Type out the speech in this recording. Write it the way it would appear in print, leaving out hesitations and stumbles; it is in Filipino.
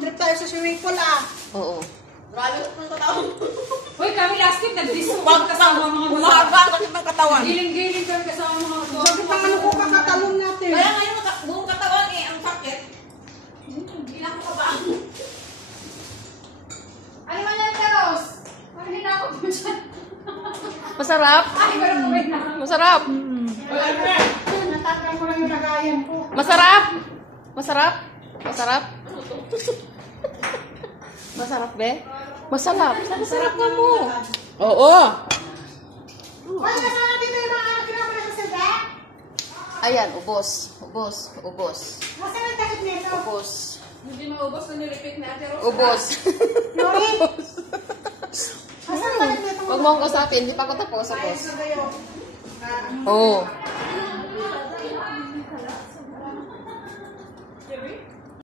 mag-drip tayo sa swimming pool ah. Oo. Grabe ko ng katawan. Hoy, kami last week nag-discount kasama mga Bakit ng katawan? Giling-giling kami kasama mga Bakit ang ano ko kakatalon natin? Kaya ngayon, buong katawan eh, ang sakit. Ilang ko ba? Ano man yan, Karos? Parang hinakot mo dyan. Masarap? Ay, parang kumay na. Masarap? Natanggal mo lang yung lagayan ko. Masarap? Masarap? Masarap? Masarap, be? Masarap. Masarap nga mo. Oo. Ay, nasaan dito yung mga anak kinamala sa sila? Ayan, ubos. Ubos. Ubos. Nasaan ang takot nito? Ubos. Hindi maubos na nilipit natin. Ubos. Lori? Nasaan ang takot nito? Huwag mo akong kausapin. Hindi pa ako tapos. Ubos. Ayos na kayo. Oo.